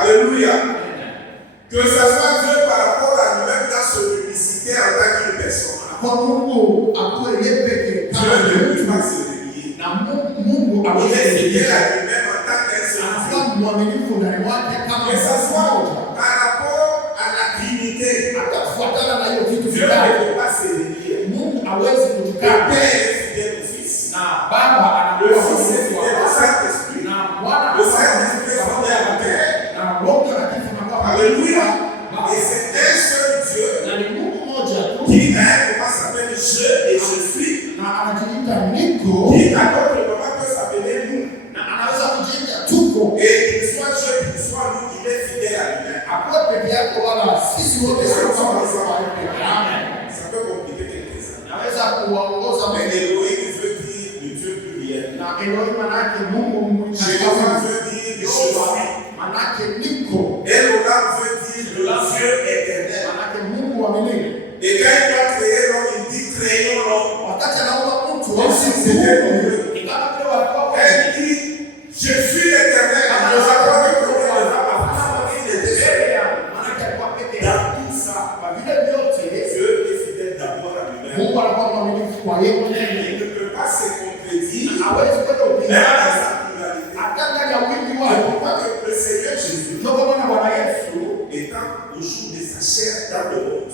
Alléluia. Que ça soit Dieu par rapport à lui-même dans son unicité en tant qu'une personne. Dieu ne peut pas se délier. Il est fidèle à lui-même en tant qu'un seul Dieu. Que ça soit par rapport à la Trinité. Dieu ne peut pas se délier. Le Père est fidèle au Fils. Le Fils est fidèle au Saint-Esprit. Le Saint-Esprit est fidèle à la Terre. Alléluia. Et c'est un seul Dieu qui est, comment s'appelle, je et je suis. Qui à d'autres moments peut s'appeler nous. Et qu'il soit Dieu, qu'il soit nous, il est fidèle à lui-même. Ça peut compliquer quelques-uns. Mais Elohim veut dire le Dieu pluriel. Jéhovah veut dire je suis. Elohim veut dire le Dieu éternel. Et quand il doit créer l'homme, il dit créons l'homme. Comme si c'était pour eux. Elle dit je suis l'éternel. Dans tout ça, Dieu est fidèle d'abord à lui-même. Il ne peut pas se contredire. Même dans sa pluralité. C'est pourquoi le Seigneur Jésus, étant au jour de sa chair dans le monde,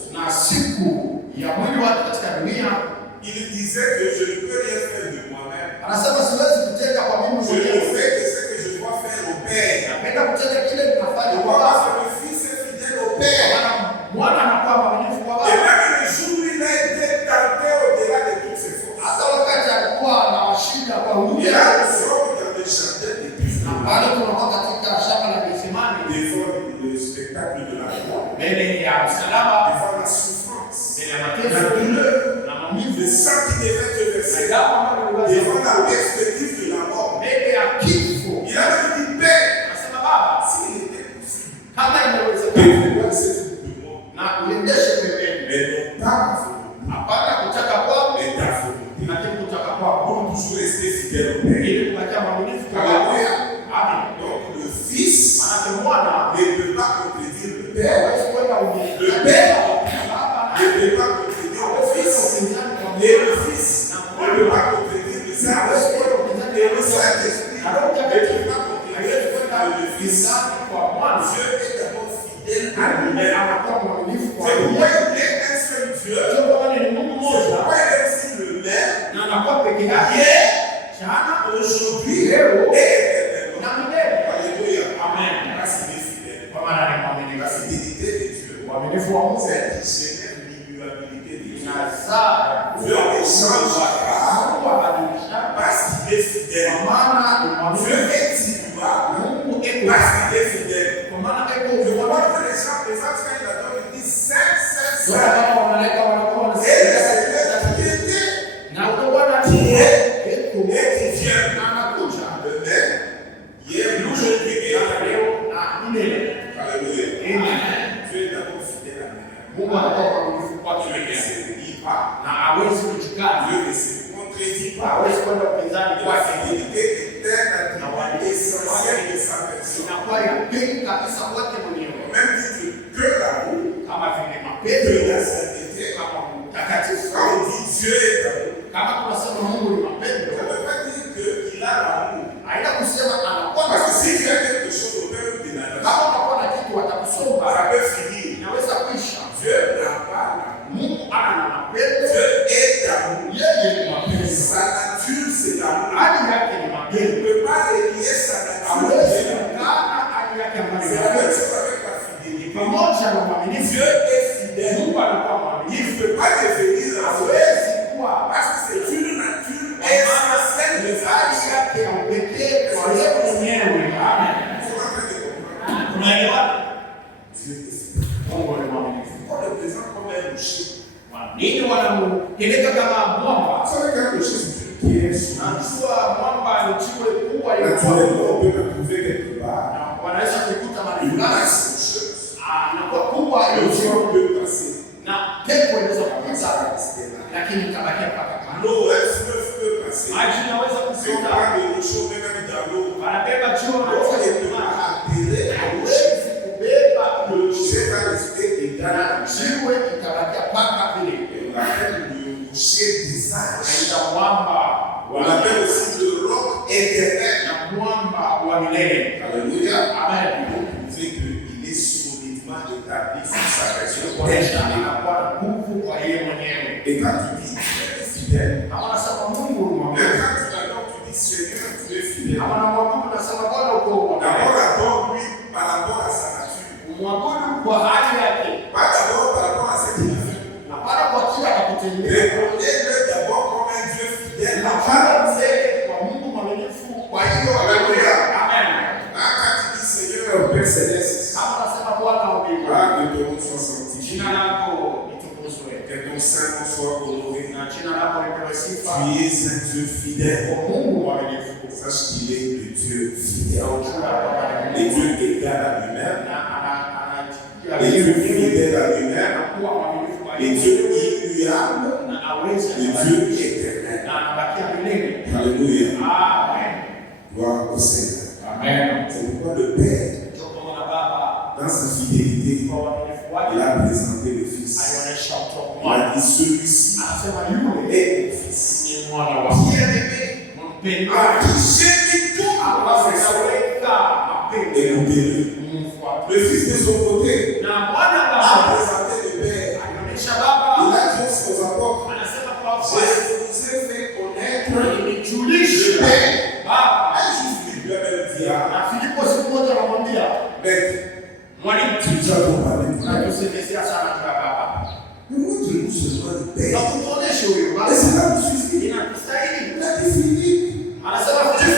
il disait que je ne peux rien faire de moi-même. Je ne fais que ce que je dois faire au Père. Pourquoi le Fils est fidèle au Père. Et même le jour où il a été tenté au-delà de toutes ses forces, il a le sort dans le jardin de Christ. Devant le spectacle de la croix, devant la souffrance, la douleur, le sang qui devait te verser, devant la perspective de la mort. Il a dit Père, s'il était possible, délivre cette coupe de mort. Mais non pas ma volonté, mais ta volonté. Pour toujours rester fidèle au Père. Alléluia. Donc le Fils ne peut pas contredire le Père. Le Père ne peut pas contredire le Fils. Et le Fils ne peut pas contredire le Saint-Esprit. Et le Saint-Esprit ne peut pas contredire le Fils. Dieu est d'abord fidèle à lui-même. C'est pourquoi il est un seul Dieu. C'est pourquoi il est aussi le même. Hier, aujourd'hui et éternellement. Alléluia. Amen. La fidélité de Dieu. C'est qui génère l'immuabilité de Dieu. Dieu ne change pas parce qu'il est fidèle. Dieu est immuable parce qu'il est fidèle. Je vois que les gens, quand ils adorent, ils disent Saint, Saint, Saint. Et le Seigneur qui était, qui est et qui vient. Le même, hier, aujourd'hui et Alléluia. Dieu est d'abord fidèle à lui-même. Dieu ne se délie pas. Dieu ne se contredit pas. La fidélité éterne est essentielle de sa personne. Au même titre que l'amour, que la sainteté, quand on dit Dieu est d'amour, ça ne veut pas dire qu'il a l'amour. Parce que si tu as quelque chose au Père ou de la nation, ça peut finir. Dieu n'a pas l'amour. Dieu est d'amour. Sa nature, c'est l'amour. Il ne peut pas relier sa nature. C'est la même chose avec la fidélité. Dieu est fidèle. Il ne peut pas devenir amoureux parce que c'est une nature essentielle de sa nature. Dieu est fidèle. On le présente comme un rocher. Vous savez qu'un rocher, c'est une pierre solide. Naturellement, on peut le trouver quelque part. Une masse rocheuse. Le vent peut passer. L'eau, elle peut passer. Si on prend des rochers, même dans l'eau, l'eau ne peut pas atterrir à rocher. Amen. Pour prouver qu'il est solidement établi sur sa personne. Et quand tu dis Dieu est fidèle, même quand tu dis Seigneur, tu es fidèle. D'abord, adore-lui par rapport à sa nature. Pas d'abord par rapport à ce qu'il a fait. Reconnais-le d'abord comme un Dieu fidèle. Alléluia. Quand tu dis Seigneur, Père Céleste, que ton nom soit sanctifié, que ton Saint soit honoré. Tu es un Dieu fidèle. Sache qu'il est le Dieu fidèle. Et Dieu égal à lui-même. Et Dieu fidèle à lui-même. Et Dieu immuable. Et Dieu éternel. Alléluia. Gloire au Seigneur. Amen. C'est pourquoi le Père, dans sa fidélité, il a présenté le Fils. Il a dit celui-ci est mon Fils. Bien-aimé, à qui j'ai mis tout en affection. Écoutez-le. Le Fils de son côté a présenté le Père. Il a dit aux apôtres, je vous ai fait connaître le Père. Maître, tu as trop parlé. Mais montre-nous seulement le Père. Et c'est là où suffit. Il a dit fini. Tu fais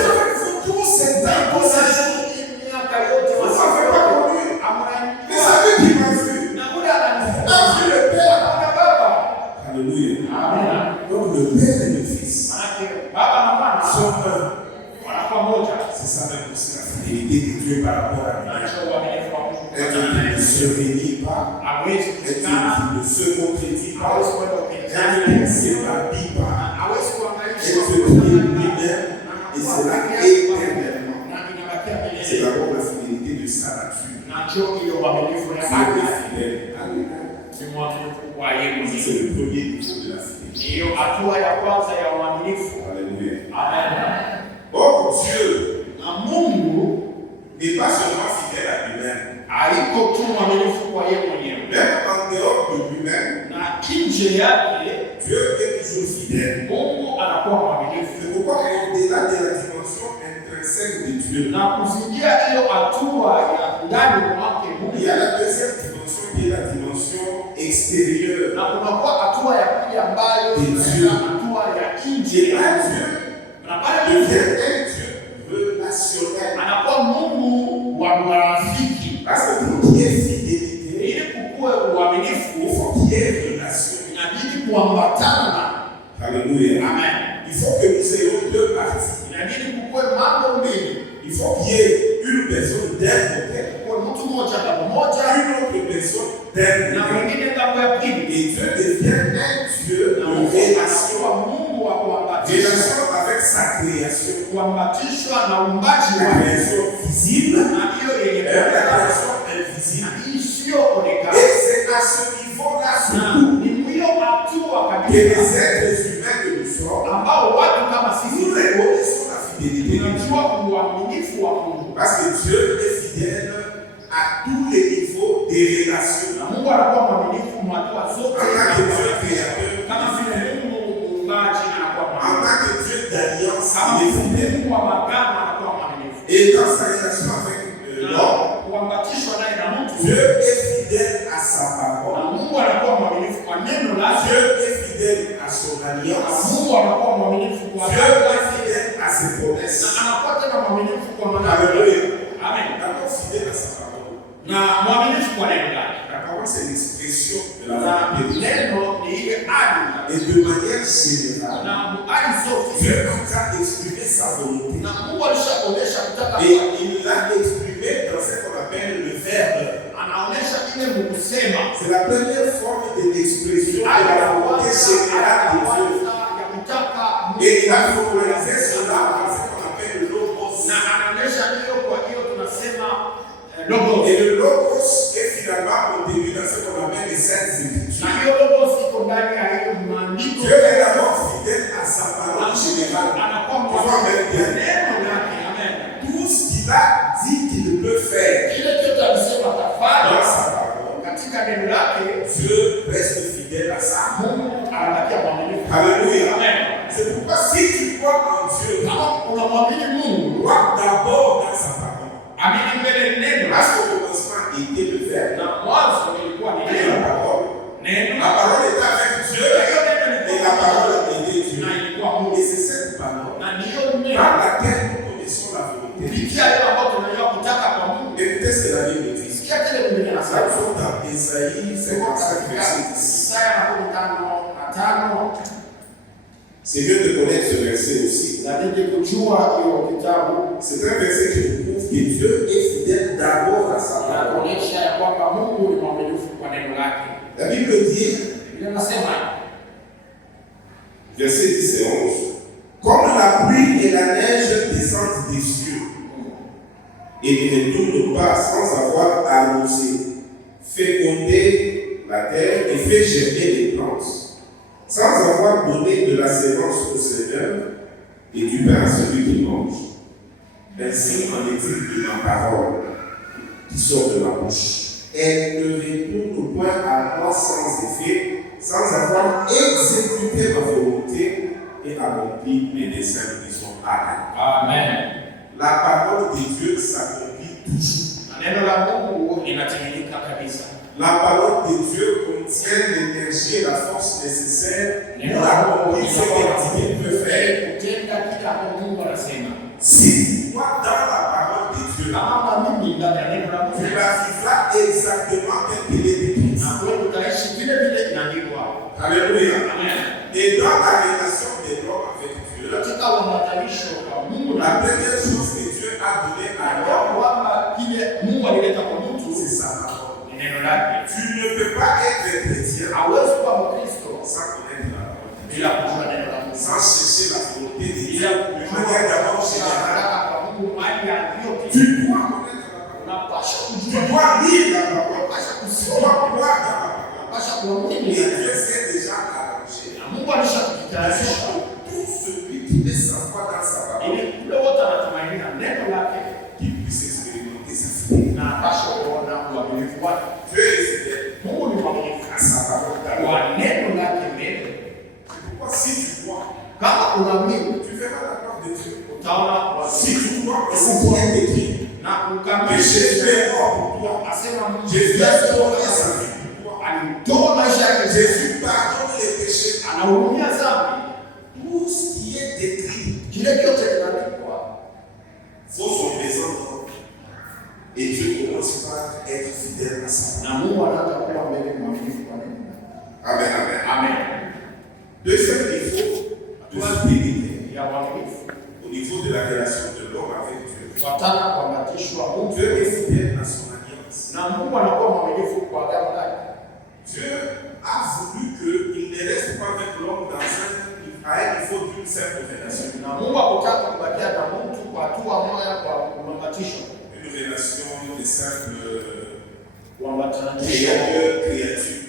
tout cet temps. On ne fait pas conduire. Mais ça veut qu'il m'a vu. Il a vu le Père. Alléluia. Donc le Père et le Fils sont un. C'est ça même aussi la fidélité de Dieu par rapport à lui. Un Dieu qui ne se réunit pas, un Dieu qui ne se concrétise pas, un Dieu qui ne s'établit pas, un Dieu qui est lui-même et c'est là éternellement. C'est d'abord la fidélité de sa nature. Dieu est fidèle. C'est le premier niveau de la fidélité. Alléluia. Or, Dieu n'est pas seulement fidèle à lui-même. Même en dehors de lui-même, Dieu est toujours fidèle. C'est pourquoi au-delà de la dimension intrinsèque de Dieu, il y a la deuxième dimension qui est la dimension extérieure de Dieu. Et là, Dieu devient un Dieu relationnel. Parce que pour qu'il y ait fidélité, il faut qu'il y ait relation. Alléluia. Amen. Il faut que nous ayons deux parties. Il faut qu'il y ait une personne d'un côté, une autre personne d'un côté. Et Dieu devient un Dieu de relation. Relation avec sa création. La création visible et la création invisible. Et c'est à ce niveau-là surtout que les êtres humains que nous sommes, nous reconnaissons la fidélité de Dieu. Parce que Dieu est fidèle à tous les niveaux des relations. En tant que Dieu créateur, en tant que Dieu d'alliance, il est fidèle. Et dans sa relation avec l'homme, Dieu est fidèle à sa parole. Dieu est fidèle à son alliance. Dieu est fidèle à ses promesses. Alléluia. D'abord fidèle à sa parole. La parole, c'est l'expression de la volonté. Et de manière générale, Dieu a exprimé sa volonté. Et il l'a exprimé dans ce qu'on appelle le verbe. C'est la première forme de l'expression de la volonté générale de Dieu. Et il a formalisé cela dans ce qu'on appelle le logos. Et le logos est finalement contenu dans ce qu'on appelle les saintes écritures. Dieu est d'abord fidèle à sa parole générale. Tout ce qu'il a dit qu'il peut faire. Dieu reste fidèle à ça. Alléluia. C'est pourquoi si tu crois en Dieu, crois d'abord dans sa parole. Parce qu'au commencement était le Verbe. Et la parole. La parole était avec Dieu et la parole était Dieu. Et c'est cette parole par laquelle nous connaissons la volonté. Écoutez ce que la Bible dit. Ça nous dans Ésaïe 55, verset 10. C'est mieux de connaître ce verset aussi. C'est un verset qui nous prouve que Dieu est fidèle d'abord à sa parole. La Bible dit, verset 10 et 11, comme la pluie et la neige descendent des cieux et ne retournent pas sans avoir arrosé, fécondé la terre et fait germer les plantes, sans avoir donné de la sémence au Seigneur et du pain à celui qui mange. Ainsi en est-il de ma parole qui sort de ma bouche. Elle ne retourne point à moi sans effet, sans avoir exécuté ma volonté et accompli mes desseins qui sont arrêtés. Amen. La parole de Dieu s'accomplit toujours. La parole de Dieu contient l'énergie et la force nécessaires pour accomplir ce qu'elle peut faire. Si tu crois dans la parole de Dieu, tu la vivras exactement telle qu'elle est décrite. Alléluia. Et dans la relation de l'homme avec Dieu, la première chose que Dieu a donnée à l'homme, c'est sa parole. Tu ne peux pas être chrétien sans connaître la parole de Dieu, sans chercher la volonté de Dieu de manière d'abord générale. Tu dois connaître la parole. Tu dois lire la parole. Tu dois croire dans la parole. Et Dieu s'est déjà arrangé. Tout celui qui met sa foi dans sa parole, qui puisse expérimenter sa foi. Dieu est fidèle à sa parole. C'est pourquoi si tu crois, tu verras la gloire de Dieu. Si tu crois que c'est qui est écrit, que Jésus est mort pour toi, Jésus a donné sa vie pour toi, Jésus pardonne les péchés, tout ce qui est écrit faut son présent. Et Dieu commence par être fidèle à sa parole. Amen, amen. Amen. Deuxième défaut de fidélité au niveau de la relation de l'homme avec Dieu. Dieu est fidèle à son alliance. Dieu a voulu qu'il ne reste pas avec l'homme dans un niveau d'une simple relation. Une relation de simple créature.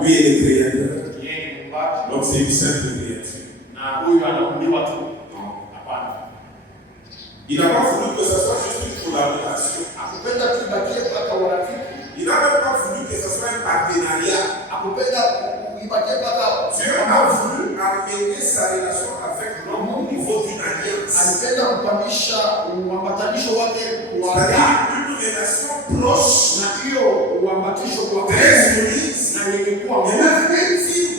Lui est le créateur. Donc c'est une simple créature. Il n'a pas voulu que ce soit juste une collaboration. Il n'a même pas voulu que ce soit un partenariat. Dieu a voulu amener sa relation avec l'homme au niveau d'une alliance. C'est-à-dire une relation proche, très unie, et même intime.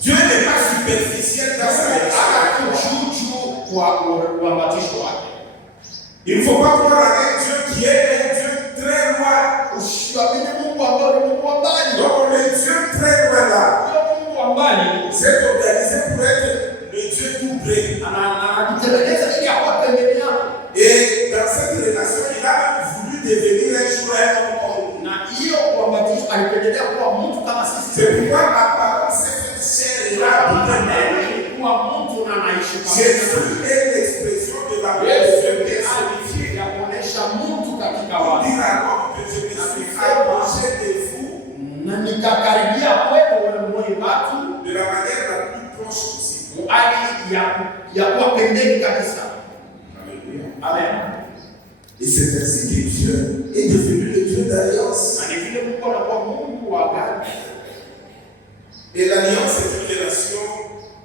Dieu n'est pas superficiel dans sa relation. Il ne faut pas croire à un Dieu qui est un Dieu très loin. Donc le Dieu très loin là s'est organisé pour être le Dieu tout près. Et dans cette relation, il a même voulu devenir un jour un homme. C'est pourquoi la parole s'est faite chair et là. Jésus est l'expression de la paix de Dieu qui est sanctifiée. Pour dire à l'homme que je me suis approché de vous de la manière la plus proche possible. Alléluia. Amen. Et c'est ainsi que Dieu est devenu le Dieu d'alliance. Et l'alliance est une relation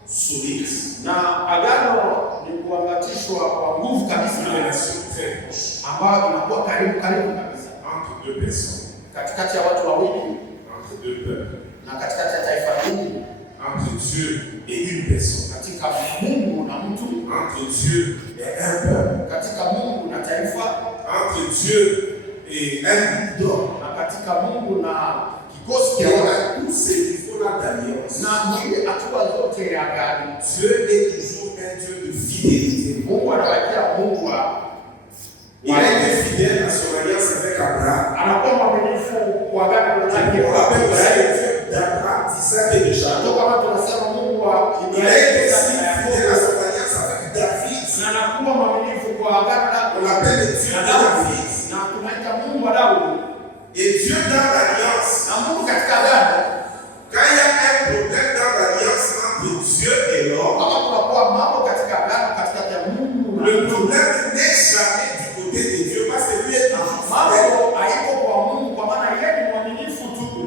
solide. Une relation très proche. Entre deux personnes. Entre deux peuples. Entre Dieu et une personne. Entre Dieu et un peuple. Entre Dieu et un leader. Et on a tous ces niveaux-là d'alliance. Dieu est toujours un Dieu de fidélité. Il a été fidèle à son alliance avec Abraham. On l'appelle le Dieu d'Abraham, d'Isaac et de Jacob. Il a été aussi fidèle à son alliance avec David. On l'appelle le Dieu de David. Et Dieu dans l'alliance, quand il y a un problème dans l'alliance entre Dieu et l'homme, le problème n'est jamais du côté de Dieu parce que lui est toujours fidèle.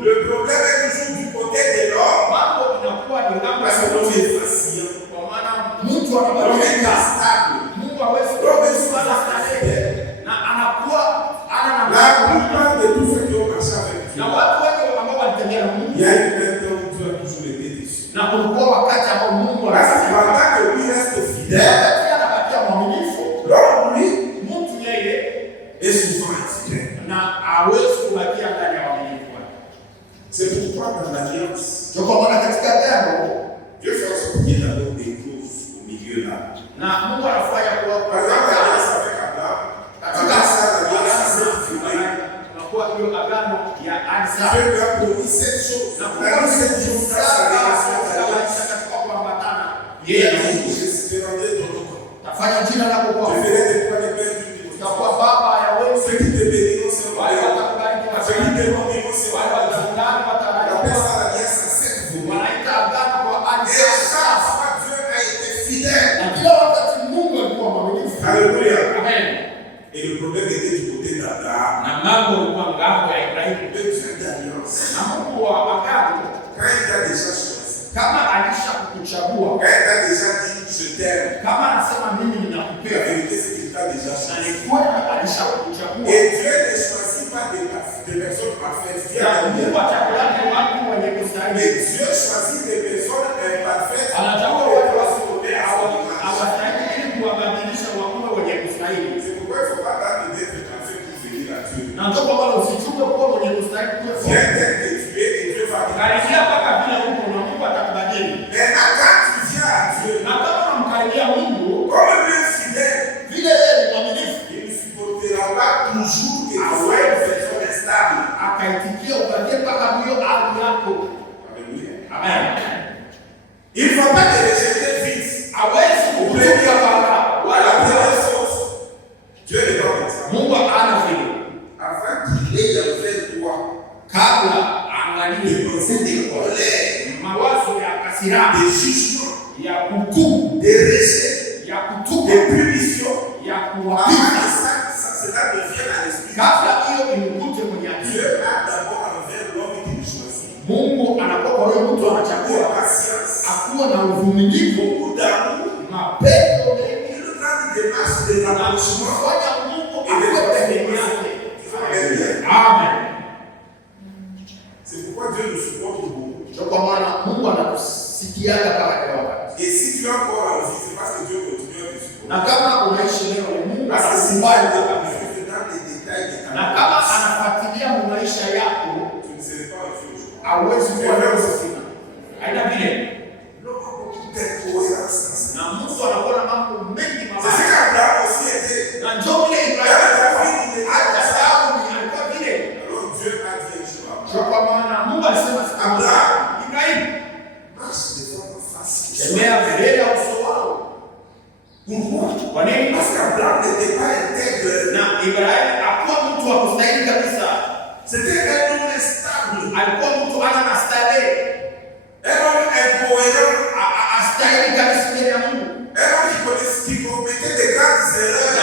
Le problème est toujours du côté de l'homme parce que l'homme est vacillant. L'homme est instable. L'homme est souvent fidèle. La plupart de tous ceux qui ont marché avec Dieu, il y a une période où Dieu a toujours été déçu. Parce que pendant que lui reste fidèle, l'homme, lui, est souvent infidèle. C'est pourquoi dans l'alliance, Dieu fait en sorte qu'il y ait d'abord des clauses au milieu là. Par exemple, l'alliance avec Abraham, Dieu lui a promis 7 choses. Il a dit 7 choses dans sa relation d'alliance. Il a dit, je te rendrai ton nom. Je ferai de toi le père du monde. Ceux qui te béniront seront bénis. Ceux qui te maudiront seront maudits. On appelle ça l'alliance à 7 volets. Et à chaque fois, Dieu a été fidèle. Alléluia. Et le problème était du côté d'Abraham. Le Dieu d'alliance. Quand il t'a déjà choisi. Quand il t'a déjà dit je t'aime. La vérité c'est qu'il t'a déjà choisi. Et Dieu ne choisit pas des personnes parfaites. Mais Dieu choisit des personnes imparfaites. C'est pourquoi il ne faut pas attendre d'être parfait pour venir à Dieu. Viens d'être tué et Dieu va te maintenant, quand tu viens à Dieu, comme lui est fidèle, il ne supportera pas toujours que tu sois une personne instable. Alléluia. Amen. Il ne faut pas te rejeter vite. La première chose, Dieu est dans l'examen. Afin qu'il ait envers toi des pensées de colère, des jugements, des rejets, des punitions. Afin que cela devienne à l'esprit. Dieu a d'abord envers l'homme qui le choisit. Beaucoup de patience, beaucoup d'amour, une grande démarche de rapprochement et de transformation. Amen. C'est pourquoi Dieu nous supporte beaucoup. Et si tu es encore en vie, c'est parce que Dieu continue à te supporter. Parce que si tu es dans les détails de ta vie, tu ne serais pas en vie aujourd'hui. L'homme a beaucoup d'incohérence dans ça. C'est ce qu'Abraham aussi était. Alors Dieu a dit un jour à Abraham, marche devant ma face. Pourquoi? Parce qu'Abraham n'était pas intègre. C'était un homme instable. Un homme incohérent. Un homme qui commettait de grandes erreurs.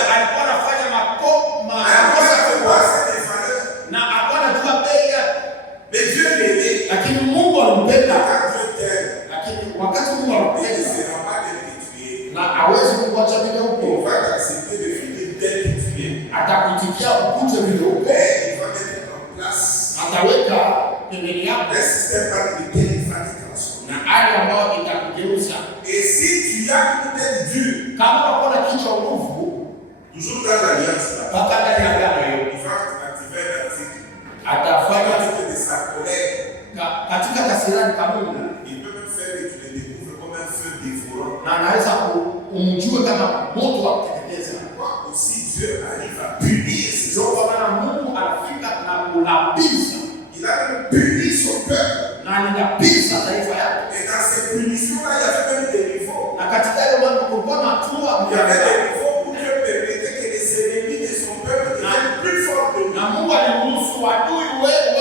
alinapiza taifa yake. Et dans ces punitions-là, il y avait même des niveaux. Na katika hiyo mambo kulikuwa na hatua Il y avait des niveaux pour Dieu permettait que les ennemis de son peuple deviennent plus forts que lui. Na Mungu aliruhusu adui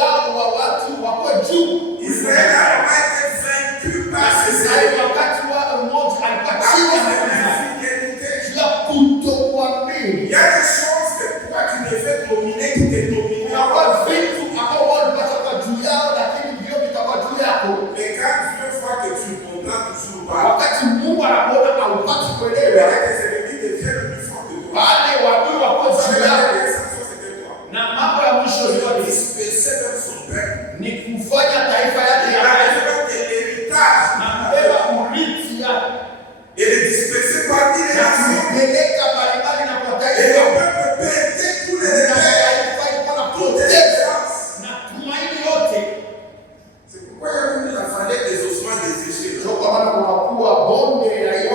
wao wa watu wakuwe juu. Israël n'a pas été vaincu par ses ennemis. Wakati wa mmoja alikuwa chini ya kutokuamini. Il y a des choses que toi tu devais dominer qui te dominent. Kwa vitu ambao walipaswa kwa juu yao, lakini ndio vitakuwa juu yako. Mais quand Dieu voit que tu ne comprends toujours pas, wakati Mungu anakuona haupati kuelewa, tes ennemis deviennent plus forts que toi. baada ya wadui wako juu yako. Na mambo ya mwisho ni disperser dans son peuple. Ni kufanya taifa yake ya l'héritage na kubeba urithi yake. Et les disperser parmi les nations. Kupeleka mbalimbali na kwa Et taifa. le peuple perdait tous les détails. Na tumaini yote. C'est pourquoi il a fallu des ossements desséchés. Ndio kwa maana kunakuwa bonde ya hiyo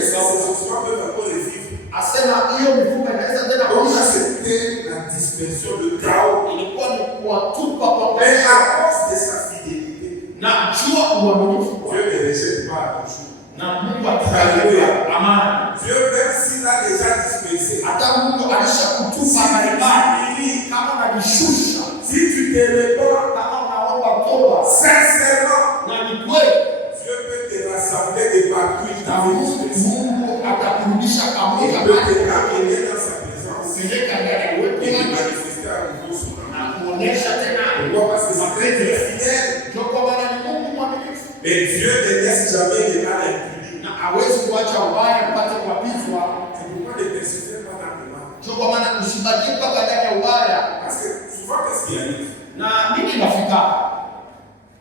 ossements peuvent encore revivre. Asema hiyo mifupa inaweza tena kuisha. C'était la dispersion de chaos. Ilikuwa ni kuwatupa kwa Mais à cause de sa fidélité, na jua uaminifu. Dieu ne rejette pas toujours. Na Mungu atakuwa amani. Dieu même s'il a déjà dispersé. Hata Mungu alishakutupa mbalimbali kama unajishusha. Si tu te répands, kama unaomba toba sincèrement, na ni kweli, Dieu peut te rassembler de partout. Mungu atakurudisha pamoja Il peut te ramener dans sa présence. kupeleka ndani ya uwepo Et te wake manifester à nouveau son amour. na kuonesha tena Pourquoi? Parce que c'est très fidèle. ndio kwa maana ni Mungu mwaminifu. Et Dieu ne laisse jamais les mal impunis. Na hawezi kuacha ubaya upate kuapizwa. C'est pourquoi ne persistez pas dans le mal. Ndio kwa maana usibakie mpaka ndani ya ubaya. Parce que souvent, qu'est-ce qui arrive? Na nini inafika?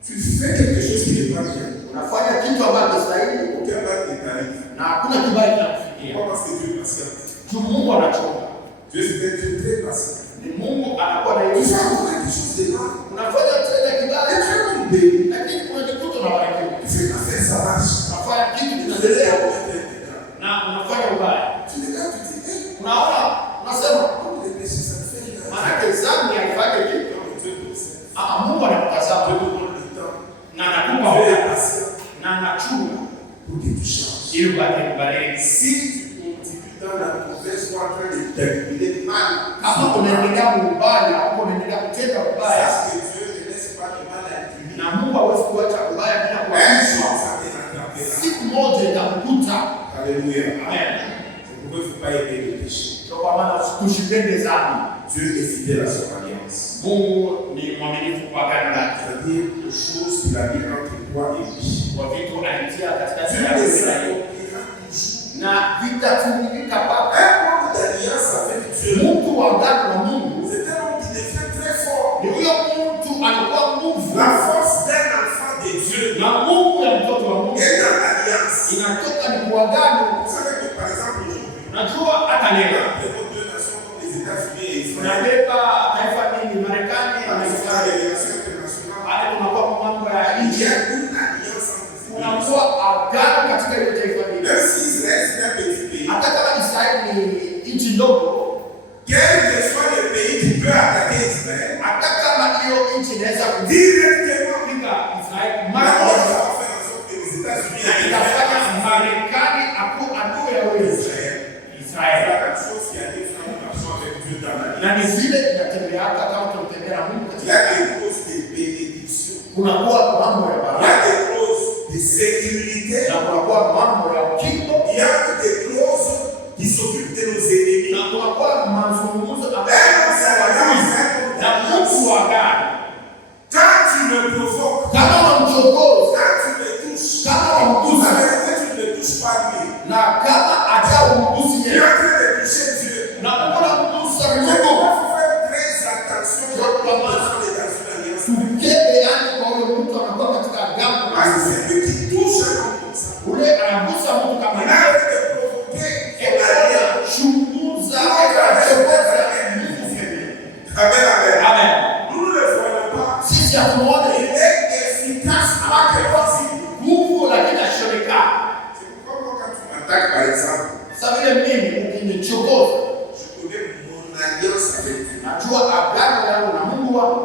Tu fais quelque chose qui n'est pas bien. Unafanya kitu ambacho stahili, Aucun mal ne t'arrive. na hakuna kibaya kinakufikia. Pourquoi? Parce que Dieu est patient. Tu Mungu anachoka. Dieu est très patient. Ni Mungu anakuwa na Tu hiyo. fais encore quelque chose de mal. Unafanya tena Et kibaya, tu es comme bébé. lakini unajikuta unabarikiwa. Tu fais l'affaire, ça marche. Unafanya kitu Tu kinaendelea fais na unafanya ubaya. tu regardes, tu dis, hey, Unaona, unasema comme les péchés, ça te fait une maana zambi haifanye kitu. Mungu anakutazama na anakupa hoja na anachunga pour que tu changes. ili ubadilike. Si tu continues dans la mauvaise voie en train de terminer mal, Kama unaendelea ubaya au unaendelea kutenda ubaya, parce que Dieu ne laisse pas le mal impuni. na Mungu hawezi kuacha ubaya bila Un kuacha. jour, ça te rattrapera. Siku moja itakukuta. Alléluia. Amen. C'est pourquoi il ne faut pas aimer le péché. Ndio kwa maana tusipende dhambi. Dieu est fidèle à son alliance. Mungu ni mwaminifu kwa agano lake. C'est-à-dire aux choses qu'il a mis entre toi et lui. Kwa vitu alitia katika Dieu sura les ya accomplira toujours. na vitatimilika mpaka. Un homme d'alliance avec Dieu, Mtu wa agano na Mungu c'est un homme qui devient très fort. ni huyo mtu alikuwa nguvu. La force d'un enfant de Dieu Na nguvu ya mtoto wa Mungu est dans l'alliance. inatoka ni kuagano. Vous savez que par exemple aujourd'hui, Najua hata leo nous deux nations comme les États-Unis et Israël, tunabeba taifa nini, Marekani na dans les Israeli. relations internationales, Hata kunakuwa mambo ya il y nje, a une alliance entre ces deux. kunakuwa agano katika hiyo taifa hili. Même si Israël c'est un petit pays, Hata kama Israeli ni nchi ndogo, quel que soit le pays qui peut attaquer Israël, hata kama hiyo nchi inaweza directement, kupiga Israeli la mara force moja, va faire en sorte que les États-Unis itafanya Marekani akuwe adui ya wewe Israël. C'est Israeli. la même chose qui arrive quand nous marchons avec Dieu dans la vie. Na ni vile inatembea hata kama tunatembea na Mungu Il y katika a des causes de bénédiction. kunakuwa mambo ya Il y baraka a des clauses de sécurité. na kunakuwa mambo ya ukingo Il y a des clauses qui s'occupent de nos ennemis. na kunakuwa mazungumzo ambayo na Mungu wa agano. Quand tu me provoques, Kama unamchokoza, quand tu me touches, kama en unamgusa vérité, tu ne me touches pas lui. na kama hata umgusi Tu es yeye en train de toucher Dieu. na unamgusa Il Mungu, faut faire très attention quand on est dans une alliance. tukebe yani kwa huyo mtu anakuwa katika agano na Parce que Mungu. c'est lui qui touche un homme comme ça. Ule anagusa mtu kama Il yeye, arrête de provoquer son alliance. chunguza anachokoza Mungu. Amen, amen. Amen. Nous ne le voyons pas. Sisi hatumuone Il est efficace à quel possible. nguvu lakini ashirikana. C'est pourquoi moi, quand tu m'attaques, par exemple, Sasa vile mimi ukinichokoza, je connais mon alliance avec Dieu. najua agano yangu na Mungu wangu.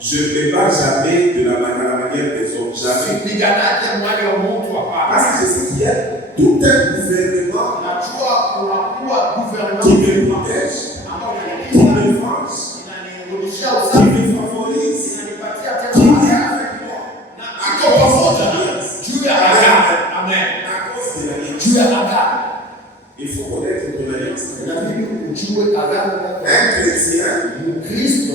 Je Je ne me bats jamais de la manière des hommes. Jamais. Parce que je sais qu'il y a tout un gouvernement qui me protège, qui me venge, qui me favorise, qui vient avec moi. À cause de l'alliance. Il faut connaître ton alliance. Un chrétien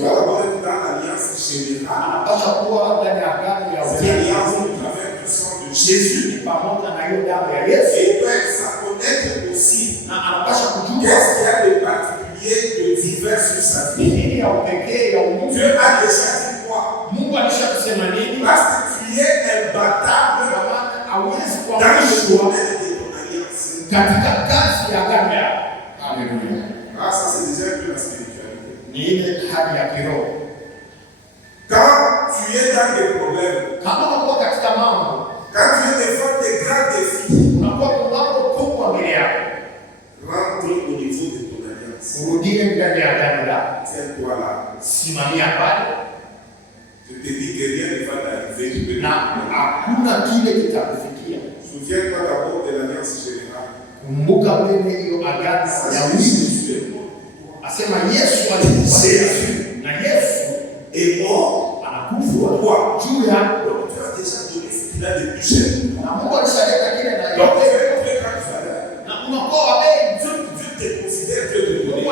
doit avoir dans l'alliance générale. C'est l'alliance au travers du sang de Jésus. Et doit s'en connaître aussi. Qu'est-ce qu'il y a de particulier, de divers sur sa vie? Dieu a déjà dit quoi? Parce que tu es imbattable dans le domaine de ton alliance. Ah, ça c'est déjà un peu la spiritualité. Quand tu es dans des problèmes, quand tu es devant des grands défis, rentre au niveau de ton alliance. Tiens-toi là. Je te dis que rien ne va t'arriver, tu peux souviens-toi d'abord de l'alliance générale. Jésus est mort pour toi. Donc tu as déjà donné ce qu'il a de plus cher. Donc tu es très grande valeur. Dieu te considère, Dieu te connaît.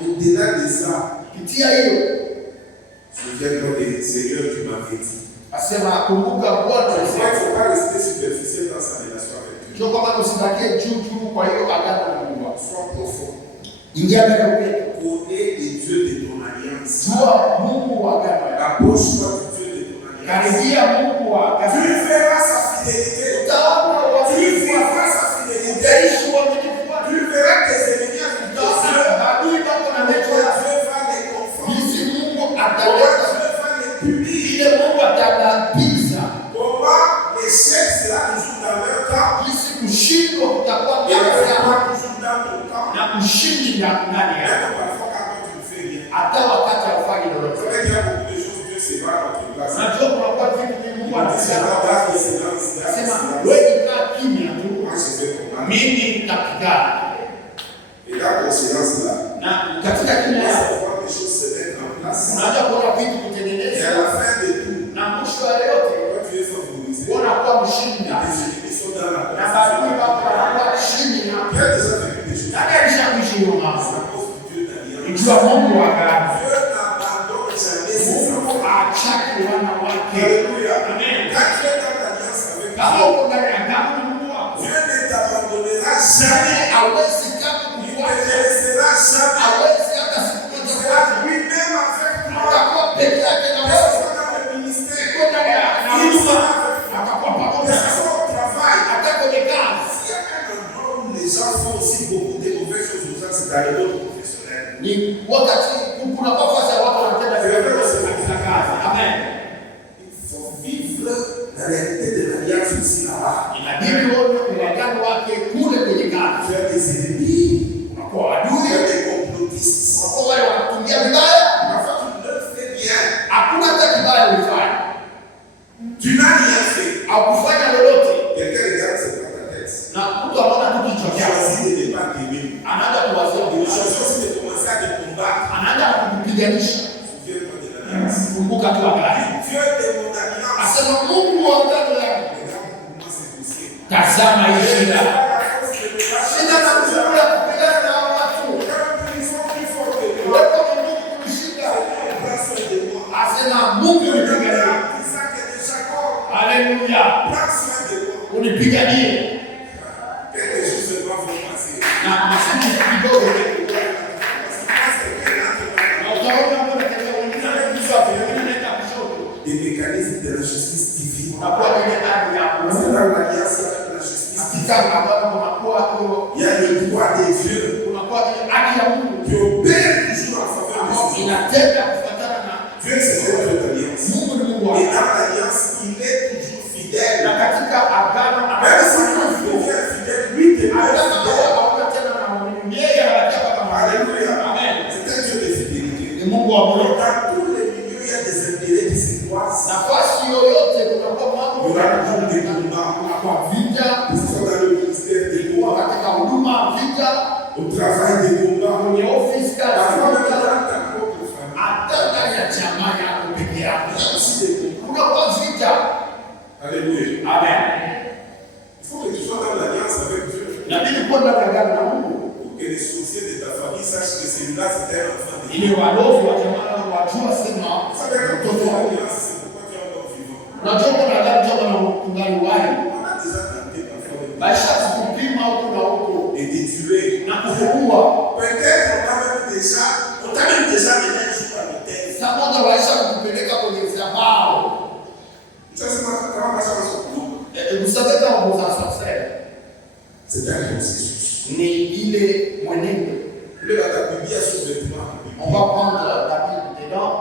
Au-delà de ça, souviens-toi des Seigneur, tu m'avais dit. Il ne faut pas rester superficiel dans sa relation avec Dieu. Sois profond. Connais les dieux de ton alliance. Approche-toi du Dieu de ton alliance. Tu verras sa fidélité. Tu vivras sa fidélité. Tu verras tes ennemis avec toi. Dieu va les confronter. Dieu va les punir. Comment l'échec sera toujours dans leur camp. Et toujours dans ton camp. Même parfois quand tu le fais bien. C'est vrai qu'il y a beaucoup de choses, Dieu se bat à notre place. Et dans ton silence là, voir les choses se mettre en place. Et à la fin de tout, quand tu es favorisé, tes ennemis sont dans la place. Il y a déjà vécu des choses. C'est à cause du Dieu d'alliance. Dieu n'abandonne jamais ses enfants. Alléluia. Quand tu es dans l'alliance avec Dieu, Dieu ne t'abandonnera jamais. Il ne te laissera jamais. Il sera lui-même avec toi. Que ce soit dans le ministère, il sera avec toi. Que ce soit au travail. S'il y a un endroit où les gens font aussi beaucoup de mauvaises choses aux gens, c'est dans le monde professionnel. Il faut vivre la réalité de l'alliance aussi là-bas. Tu as des ennemis, tu as des complotistes. Parfois tu ne le fais bien. Tu n'as rien fait. Quelqu'un regarde, c'est pas ta tête. Tu choisis de ne pas t'aimer. Tu choisis aussi de commencer à te combattre. Souviens-toi de l'alliance. Dieu de mon alliance. Regarde comment c'est possible. Alléluia. Unipiganie. Quelque chose doit vous passer. Des mécanismes de la justice divine. C'est dans l'alliance avec la justice divine. Il y a le droit des dieux qui opère toujours en faveur de Dieu. Dieu, c'est notre alliance. Et dans l'alliance, il est toujours fidèle. Même si nous devient fidèle, lui devient fidèle. au travail des combats, kwenye ofisi kazi, parfois même dans ta propre famille. hata ndani ya chama yako peke yako. Il y a aussi des combats. Kuna kwa vita. Alléluia. Amen. Il faut que tu sois dans l'alliance avec Dieu. Inabidi kuwa ndani ya agano na Mungu. Pour que les sorciers de ta famille sachent que celui-là c'était un enfant de Dieu. Ili walozi wa jamaa wajua sema Ça veut dire que mtoto ton wao. alliance, c'est pourquoi tu es encore vivant. Unajua kuna ndani jamaa na kungali wai. On a déjà tenté parfois Baisha kupima huko na huko et de tuer. na kufungua. Peut-être on t'a même déjà mené jusqu'à l'autel. Sasa moja waisha kupeleka kwenye zabao. Ça c'est comment ça se trouve. Vous savez quand vous en sortez, C'est un processus. ni ile mwenendo. Vous va t'appuyer sur le vêtement. On va prendre la Bible dedans.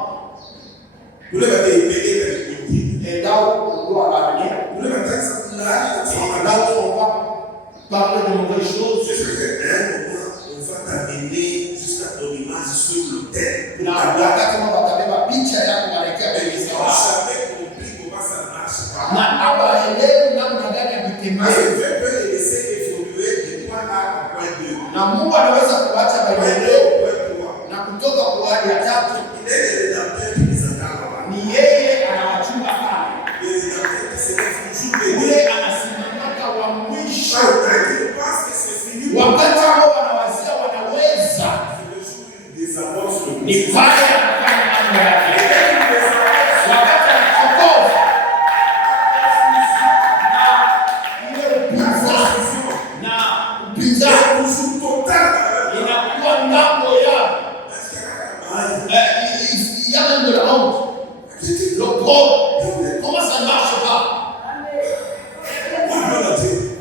Vous va t'épeler avec le pied. Et là où on doit ramener. Vous va t'expliquer Et là où on va parler de mauvaises choses. je sais qu'à un moment, on va t'amener jusqu'à ton image sur l'autel. Na wakati kama watabeba picha yako wanaelekea Mais kwenye ils n'ont zabao. jamais compris comment ça marche. Na hawaelewi namna gani ya Mais vitembea. Dieu peut les laisser évoluer de point A à point 2. Na Mungu anaweza kuacha Point 2 maendeleo au point 3. na kutoka kwa hali ya tatu. Il est le rédempteur qui les attend là-bas. Ni yeye anawachunga pale. Le rédempteur qui se lève toujours béni. Ule anasimamaka wa mwisho. Quand il pense que c'est fini, Wakati ambao wanawazia wanaweza, c'est le jour où il désavance le ni plus. pale anafanya mambo yake. Wakati anachokoza na ile upinzani na upinzani Toujours total. inakuwa ngambo ya de la honte. Le pauvre, comment ça marche pas?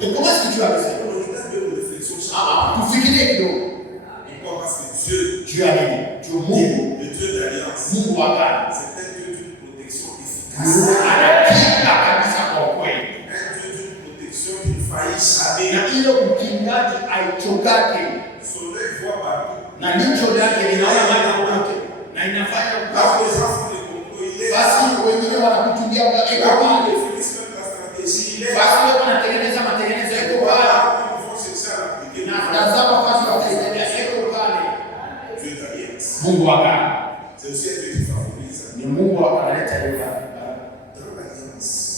Et comment est-ce que tu as fait? Tufikirie kidogo. Dieu a nini? Dieu Mungu. Mungu wa gani? Anakinga kabisa kwa kweli. Na ile ukingaji aichokake. Na licho lake linaona maji kote. Na inafanya basi wengine wanakutumia eko pale. Basi wewe unatengeneza matengenezo eko pale. Na tazama basi wataendelea eko pale. Mungu akana. Ni Mungu akaleta ile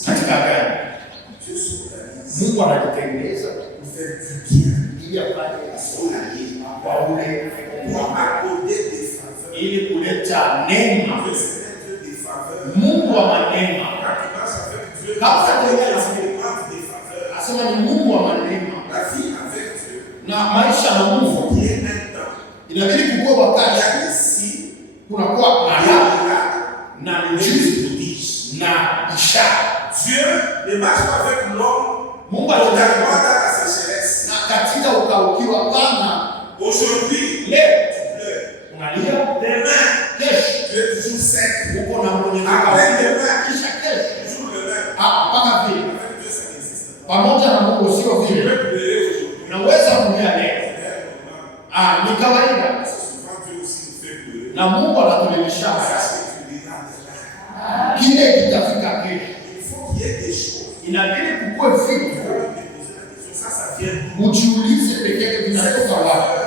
katika gani? Mungu anakutengeneza ili afanye kwa ule ili kuleta neema. Mungu wa manema. Asema ni Mungu wa manema. Na maisha na Mungu inabidi kukua wakati kunakuwa alama na miujiza na ishara. Mungu anataka na katika ukaukiwa kama leo unalia kesho uko na mwenye kisha kesho mpaka vile pamoja na Mungu sio vile. Unaweza kulia leo ni kawaida, na Mungu anatuelimisha kile kitafika kesho. Inabidi kukue vitu ujiulize peke yake vinatoka wapi,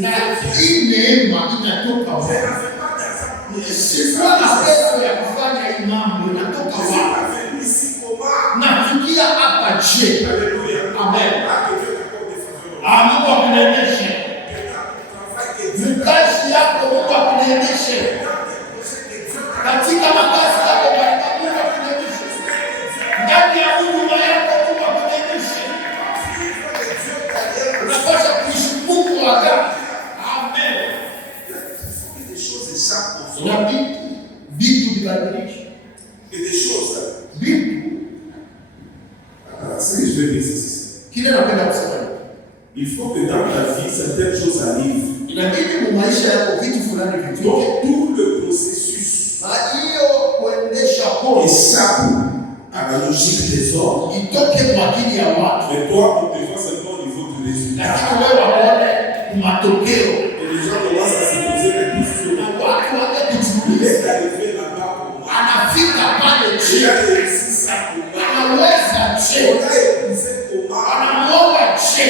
na hii neema inatoka wapi? Sikuwa na pesa ya kufanya hii mambo, inatoka wapi? Nafikia hapa je? Amen. Mungu akuneemeshe mkazi yako, Mungu akuneemeshe katika makazi yako, Mungu akuneemeshe ndani ya huduma yako, Mungu akuneemeshe. Unapaswa kuishi Mungu wa agano. Amen. Na vitu vibadilike. Vitu. Kile napenda kusema hivi. Il faut que dans ta vie, certaines choses arrivent. Inabidi mu maisha yako vitu fulani vitoke. Donc tout le processus hiyo kuendesha kwa échappe à la logique des hommes. Itoke kwa akili ya watu. Mais toi, on te voit seulement au niveau du résultat. Lakini wewe waone matokeo. Et les gens commencent à se poser des questions. Na watu waanze kujiuliza. Est-ce arrivé là-bas pour moi? Anafika pale J'ai chini. réussi ça pour moi. Anaweza On je. a épousé pour moi. Anamuomba je.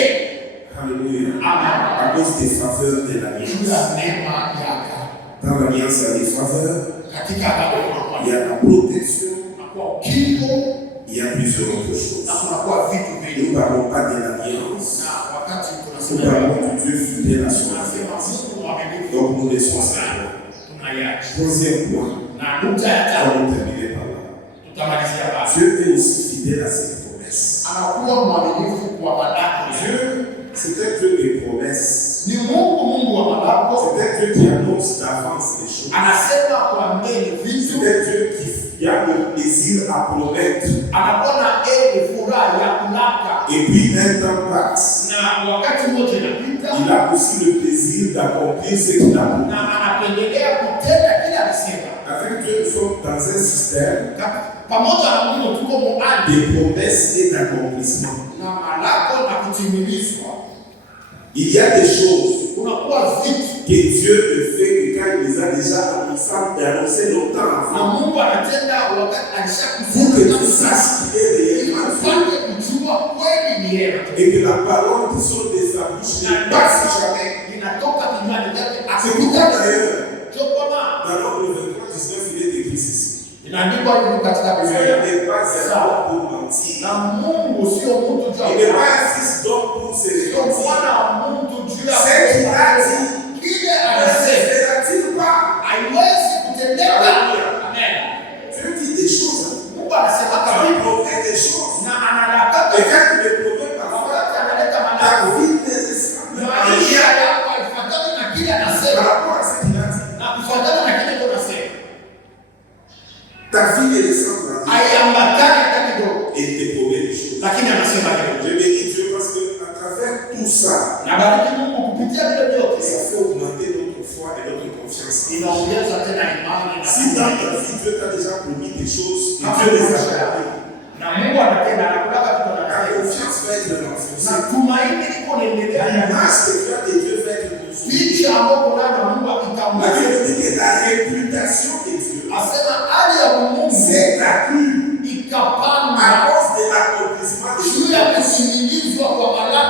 Alléluia. Amen. cause des faveurs de l'alliance. Dans l'alliance, il y a des faveurs, il y a la protection, il y a plusieurs autres choses. Nous ne parlons pas de l'alliance, nous parlons du Dieu fidèle à son alliance. Donc nous laissons ça. Troisième point, on va terminer par là. Dieu est aussi fidèle à ses promesses. Dieu, c'est un Dieu des promesses. C'est un Dieu qui annonce d'avance les choses. C'est un Dieu qui a le plaisir à promettre. Et puis un temps passe. Il a aussi le plaisir d'accomplir ce qu'il a promis. Avec Dieu, nous sommes dans un système de promesses et d'accomplissement. Il y a des choses que Dieu ne fait que quand il les a déjà annoncé longtemps avant. Pour que tu saches qu'il est réellement Dieu. Et que la parole qui sort de sa bouche ne passe jamais. C'est pourquoi d'ailleurs, dans l'Homme 23, 19, il est écrit ceci. Dieu n'est pas un homme pour mentir. Il n'est pas un fils d'homme pour se repentir. Ce qu'il a dit, ne fera-t-il pas? Dieu dit des choses. Dieu promet des choses. Et quand il le promet parfois, ta vie ne ressemble à rien par rapport à ce qu'il a dit. Ta vie ne ressemble à rien. Et il te promet des choses. Je bénis Dieu parce qu'à travers tout ça, ça fait augmenter notre foi et notre confiance. Si dans ta vie, Dieu t'a déjà promis des choses, et Dieu les a accomplis, ta confiance va être renforcée. L'image que tu as de Dieu va être construite. La Bible dit que la réputation de Dieu s'est accrue à cause de l'accomplissement de Dieu.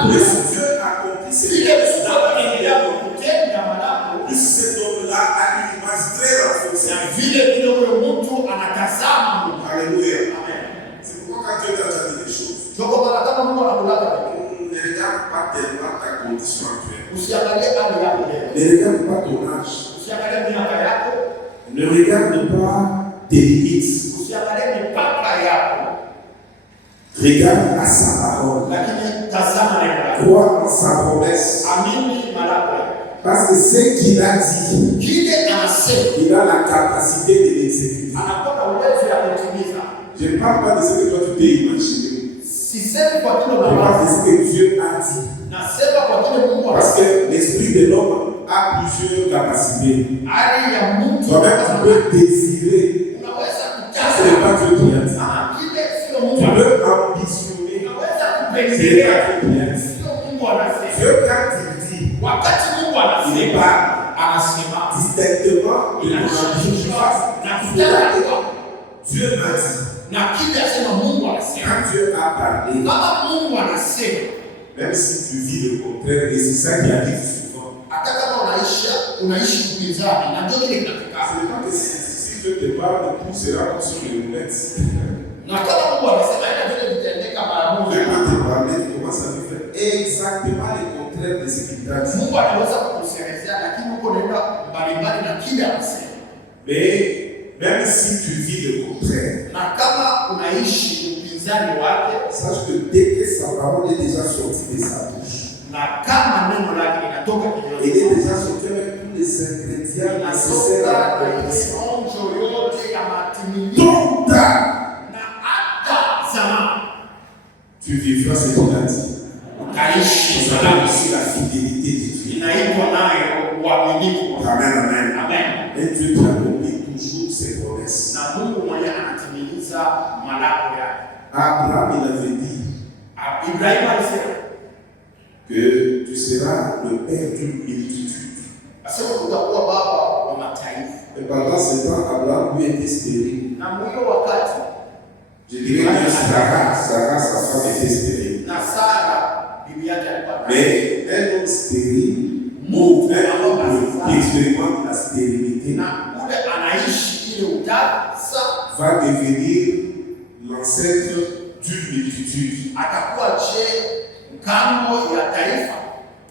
Plus Dieu accomplit ses choses, plus cet homme-là a une image très renforcée. Alléluia. C'est pourquoi quand Dieu t'a déjà dit des choses, ne regarde pas tellement ta condition actuelle. Ne regarde pas ton âge. Ne regarde pas tes limites. Regarde à sa parole. Crois en sa promesse. Parce que ce qu'il a dit, il a la capacité de l'exécuter. Je ne parle pas de ce que toi tu t'es imaginé. Je parle de ce que Dieu a dit. Parce que l'esprit de l'homme a plusieurs capacités. Toi-même, tu peux désirer. Ce n'est pas Dieu qui a dit. Tu peux ambitionner. Ce n'est pas Dieu qui a dit. Dieu, quand il dit, il n'est pas distinctement de l'ambition. Dieu m'a dit. Quand Dieu a parlé, même si tu vis le contraire, et c'est ça qui arrive souvent. Ce n'est pas que si Dieu te parle, tout sera comme sur les roulettes. Dieu va te parler, tu commences à vivre exactement le contraire de ce qu'il t'a dit. Mais même si tu vis le contraire, sache que dès que sa parole est déjà sortie de sa bouche, il est déjà sorti avec tous les ingrédients nécessaires à l'accomplissement. Donc, tu vivras ce qu'il a dit. C'est aussi la fidélité de Dieu. Amen, amen. Et Dieu qui accomplit toujours ses promesses. Abraham, il avait dit que tu seras le père d'une multitude. Et pendant ce temps, Abraham lui était stérile. Je dirais que Sarah, sa femme, était stérile. Mais un homme stérile Mungu qui expérimente la stérilité na ule anaishi ile utasa va devenir l'ancêtre d'une multitude. atakuwa mkambo ya taifa.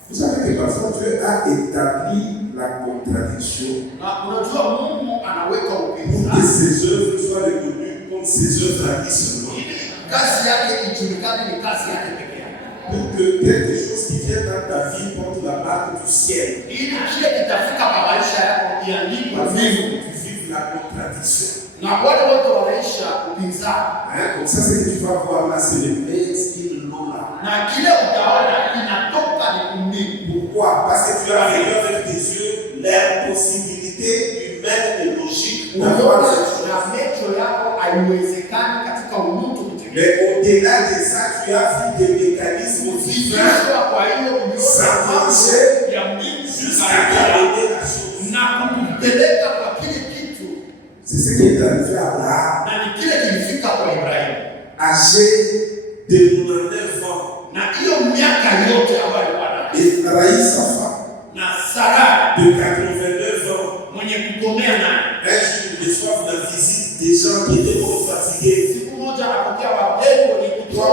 Vous savez que parfois Dieu a établi la contradiction Na unajua Mungu anaweka pour que upinzani ses œuvres soient reconnues comme ses œuvres à lui seulement. ili kazi yake ijulikane ni kazi yake pekee yake. Pour que quelque chose qui vient dans ta vie porte la marque du ciel. Ili kile kitafika kwa maisha yako iandikwe Parce mbingu. que tu vives la contradiction. Na wale wote wanaisha upinzani. Comme ça, ce que tu vas voir là, c'est le vrai style Lola. Na kile utaona kinatoka ni kumbingu. Pourquoi? Parce que tu as vu avec tes yeux l'impossibilité humaine et logique d'avoir Unaona cette chose. na macho yako haiwezekani katika umutu kutimiza. Mais au-delà de ça, tu as vu des mécanismes divins Ukijua kwa hiyo uliona mambo ya mbingu jusqu'à kusaidia amener la chose. na kukupeleka kwa kile kitu. C'est ce qui est arrivé à Abraham, Na ni kile kilifika kwa Ibrahimu. âgé de 99 ans, Na hiyo miaka yote ambayo alikuwa nayo. et trahit sa femme Na Sara de 89 ans. mwenye kugomea naye. Un jour, il reçoit la visite des gens qui étaient trop fatigués, Siku moja anapokea wageni wenye kutoka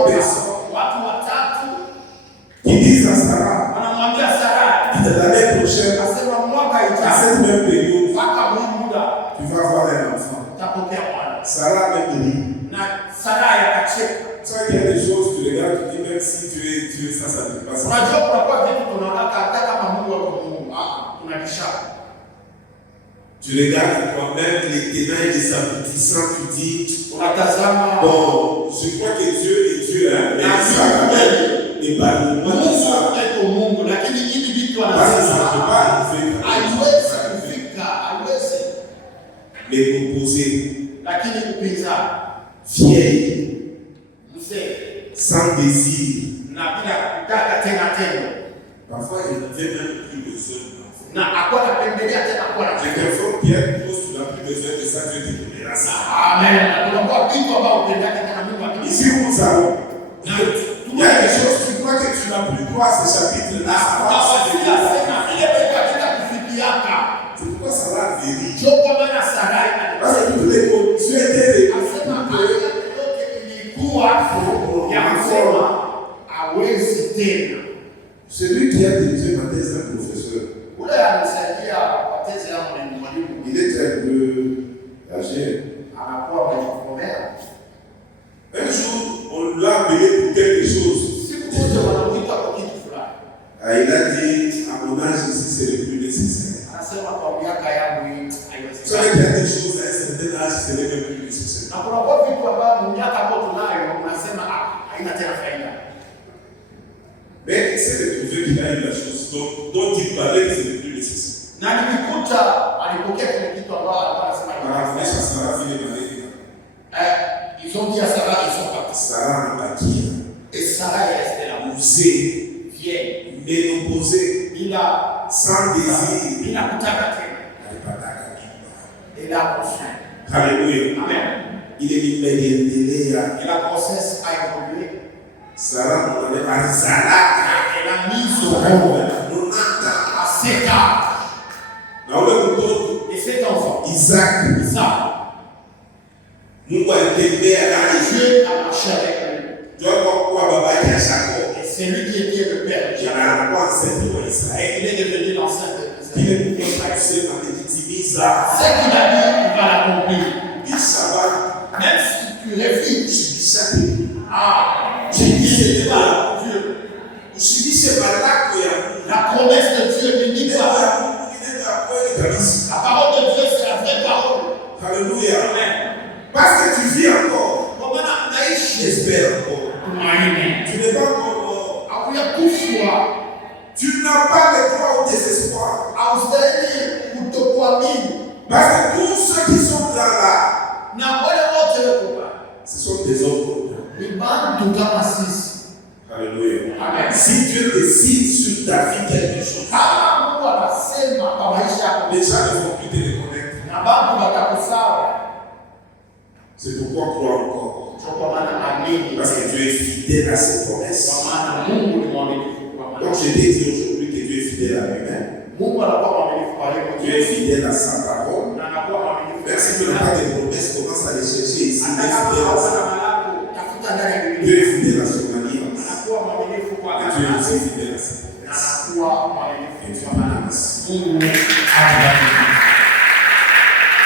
watu watatu, qui disent à Sarah, wanamwambia Sara, l'année prochaine, asema mwaka à ijao cette même période, mpaka huu muda tu vas avoir un enfant. utapokea mwana. Sarah même dit, Na Sara akacheka. ça qu'il y a des choses, tu regardes, tu dis, même si tu es ça ne peut pas se faire. Unajua kunakuwa vitu tunaona hata kama Mungu wako Mungu, tunabishana. Tu regardes toi-même les tenants et les aboutissants, tu dis, Unatazama bon, je crois que Dieu est Dieu, hein, mais ça va même, et pardonne-moi tout ça. Mungu eko Mungu, lakini hivi vitu Parce que ça ne anasema peut pas arriver. haiwezi kufika, haiwezi. Mais opposé, Lakini upinzani, vieille, mzee sans désir. na bila kutaka tena tena, Parfois, il n'avait même plus besoin d'enfant. na akuwa napendelea tena kuwa na Mais quelquefois, Pierre pose, tu n'as plus besoin de ça, Dieu te donnera ça. amen. Unakuwa vitu ambao upendake tena Mungu akini. Ici, nous allons. Na Il y a des choses, tu crois que tu n'as plus droit à ce chapitre-là. Ça va se tunawasika dérouler. sema ile pekee katika kufikiaka. C'est pourquoi ça va venir. Njoo kwa maana Sarai Parce que toutes les conditions étaient asema réunies. haya yote ilikuwa ya kusema hawezi tena. Celui qui a dirigé ma thèse, un professeur, Ule anisaidia kwa tezi yangu ni mwalimu. il était un peu âgé. Anakuwa amejikomea. Un jour, on l'a appelé pour quelque chose. Siku moja wanamuita kwa kitu fulani. Ah, il a dit, à mon âge ici, c'est le plus nécessaire. Anasema kwa miaka yangu hii Vous savez haiwezekani. qu'il y a des choses à un certain âge, c'est le plus nécessaire. Na kuna kwa vitu ambavyo miaka ambayo tunayo unasema haina tena faida. Mais c'est le trouvé qu'il a eu la chose dont il parlait que c'est le plus nécessaire. Na nikikuta alipokea kile kitu ambao alikuwa anasema Voilà, mais ça sera fini par les ils ont dit à Sarah, ils sont partis. Sarah n'a pas qui. Et Sarah est restée là. Usée, Vieille. ménopausée, Bila sans désir. bila kutaka tena. Elle n'est pas d'accord. Et la grossesse. Alléluia. Amen. Il est immédiatement là. Et la grossesse a évolué. Sarah n'a pas Arizala. Elle a mis son Sarah rôle n'a à 7 ans. pas Et cet enfant, Isaac. Isaac, Mungu alitembea naye. Dieu a marché avec lui. Ndio kwa baba yake Jacob. Et c'est lui qui était le père de Jacob. Anakuwa ancêtre wa Et Israeli. il est devenu l'ancêtre de Kile Israël. Mungu alisema ametimiza. Ce qu'il a dit, il va l'accomplir. Bisaba Même si tu réfugies, ushibishe. j'ai dit, c'est pas Dieu. Ushibishe baraka ya Mungu. La promesse de Dieu ne nie Neno pas. la Mungu ni neno la kweli kabisa. La parole de Dieu, c'est la vraie parole. Alléluia. Amen. Parce que tu vis encore. Kwa maana unaishi J'espère encore. tumaini. Tu n'es pas encore mort. Hakuyakufa, Tu n'as pas le droit au désespoir. haustahili kutokuamini. Parce que tous ceux qui sont dans là, Na wale wote wako pale ce sont des hommes comme toi. ni bantu kama sisi. Alléluia. Amen. Si Dieu décide sur ta vie quelque chose, Kama Mungu anasema kwa maisha yako, les gens ne vont plus te reconnaître. na bantu watakusawa. C'est pourquoi croire encore. Ndio kwa maana amini, Parce que Dieu est fidèle à ses promesses. kwa maana Mungu ni mwaminifu kwa maana. Donc je t'ai dit aujourd'hui que Dieu est fidèle à lui-même. Mungu anakuwa mwaminifu kwa hiyo. Tu es fidèle à sa parole. Na anakuwa mwaminifu. Même si tu n'as pas de promesses, commence à les chercher ici. Tu es fidèle à sa parole. Tafuta ndani ya Biblia. Tu es fidèle à son alliance. Anakuwa mwaminifu kwa Tu es aussi fidèle à sa promesse. anakuwa mwaminifu kwa Mungu.